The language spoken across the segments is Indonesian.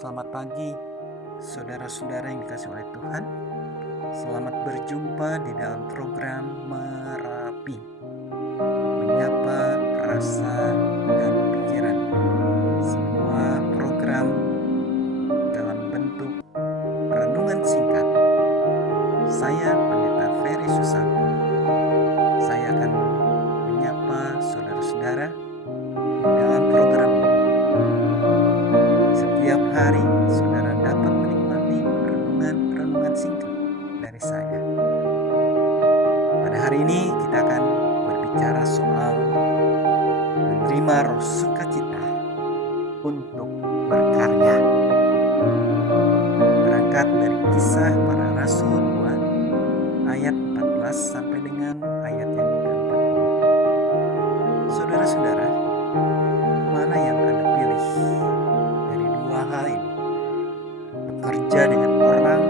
Selamat pagi, saudara-saudara yang dikasihi oleh Tuhan. Selamat berjumpa di dalam program Merapi, menyapa rasa dan pikiran. Semua program dalam bentuk renungan singkat. Saya Pendeta Ferry Susanto. Saya akan menyapa saudara-saudara di dalam program ini. Setiap hari saudara dapat menikmati renungan singkat dari saya. Pada hari ini kita akan berbicara soal menerima roh sukacita untuk berkarya. Berangkat dari Kisah Para Rasul 2 ayat 14 sampai dengan ayat yang ke-40. Saudara-saudara, mana yang Anda pilih dari dua hal ini? Bekerja dengan orang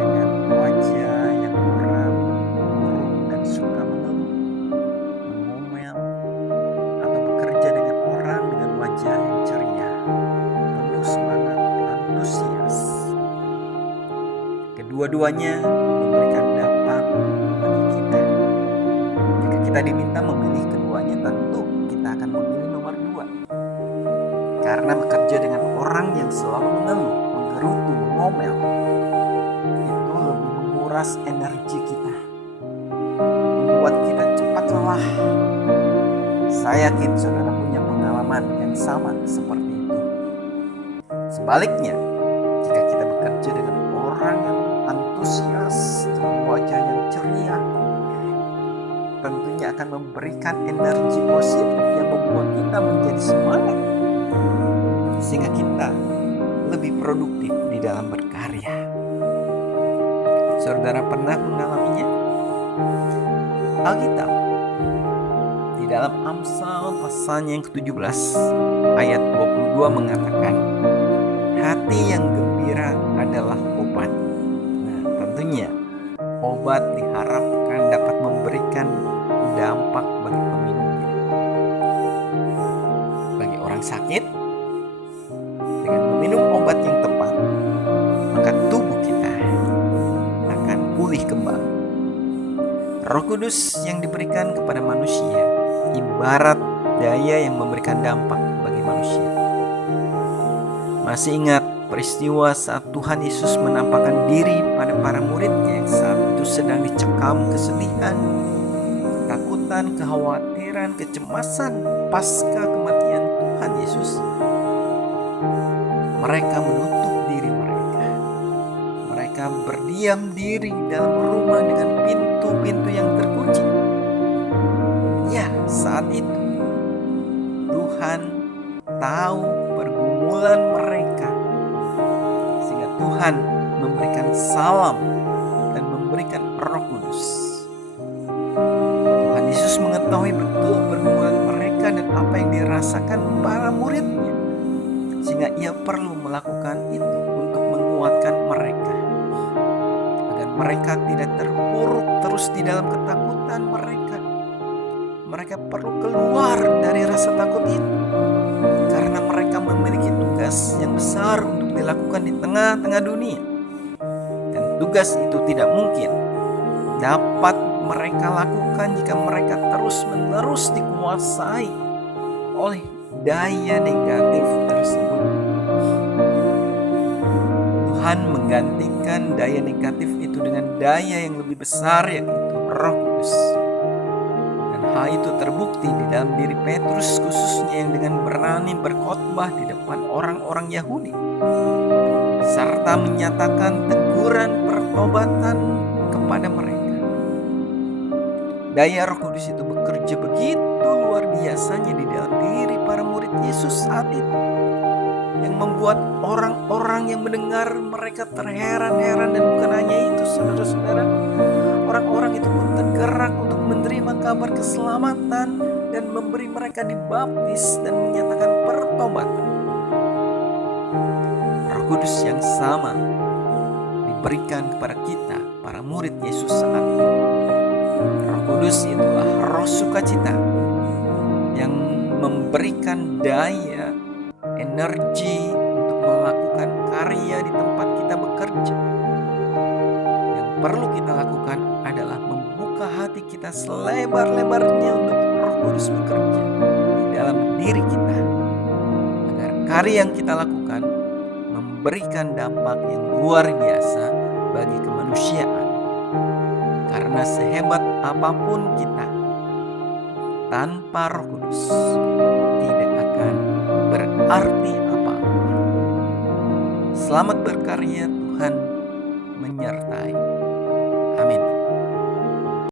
dengan wajah yang muram, murung dan suka mengeluh, mengomel, atau bekerja dengan orang dengan wajah yang ceria, penuh semangat, antusias. Kedua-duanya memberikan dampak bagi kita. Jika kita diminta memilih keduanya, tentu kita akan memilih nomor 2. Karena bekerja dengan orang yang selalu mengeluh, menggerutu, mengomel, itu lebih menguras energi kita, membuat kita cepat lelah. Saya yakin saudara punya pengalaman yang sama seperti itu. Sebaliknya, jika kita bekerja dengan orang yang antusias, dengan wajah yang ceria, tentunya akan memberikan energi positif yang membuat kita menjadi semangat, sehingga kita lebih produktif di dalam berkarya. Saudara pernah mengalaminya? Alkitab di dalam Amsal pasalnya yang ke-17 ayat 22 mengatakan, hati yang gembira adalah obat. Nah, tentunya obat diharapkan dapat memberikan dampak bagi peminumnya. Bagi orang sakit, dengan meminum obat yang tepat, maka tubuh kita akan pulih kembali. Roh Kudus yang diberikan kepada manusia ibarat daya yang memberikan dampak bagi manusia. Masih ingat peristiwa saat Tuhan Yesus menampakkan diri pada para muridnya yang saat itu sedang dicekam kesedihan, ketakutan, kekhawatiran, kecemasan pasca kematian Tuhan Yesus. Mereka menutup diri mereka. Mereka berdiam diri dalam rumah dengan pintu-pintu yang terkunci. Ya, saat itu Tuhan tahu pergumulan mereka, sehingga Tuhan memberikan salam dan memberikan Roh Kudus. Tuhan Yesus mengetahui betul pergumulan mereka dan apa yang dirasakan para muridnya, sehingga ia perlu melakukan itu untuk menguatkan mereka, agar mereka tidak terpuruk terus di dalam ketakutan mereka. Mereka perlu keluar dari rasa takut itu, karena mereka memiliki tugas yang besar untuk dilakukan di tengah-tengah dunia. Dan tugas itu tidak mungkin dapat mereka lakukan jika mereka terus-menerus dikuasai oleh daya negatif tersebut. Tuhan menggantikan daya negatif itu dengan daya yang lebih besar, yaitu Roh Kudus. Dan hal itu terbukti di dalam diri Petrus khususnya, yang dengan berani berkhotbah di depan orang-orang Yahudi, serta menyatakan teguran pertobatan kepada mereka. Daya Roh Kudus itu bekerja begitu luar biasanya di dalam diri para murid Yesus saat itu, yang membuat orang-orang yang mendengar mereka terheran-heran. Dan bukan hanya itu, saudara-saudara, orang-orang itu pun tergerak untuk menerima kabar keselamatan dan memberi mereka dibaptis dan menyatakan pertobatan. Roh Kudus yang sama diberikan kepada kita, para murid Yesus saat itu. Roh Kudus itulah roh sukacita yang memberikan daya, energi untuk melakukan berkarya di tempat kita bekerja. Yang perlu kita lakukan adalah membuka hati kita selebar-lebarnya untuk Roh Kudus bekerja di dalam diri kita, agar karya yang kita lakukan memberikan dampak yang luar biasa bagi kemanusiaan. Karena sehebat apapun kita, tanpa Roh Kudus tidak akan berarti apa-apa. Selamat berkarya, Tuhan menyertai.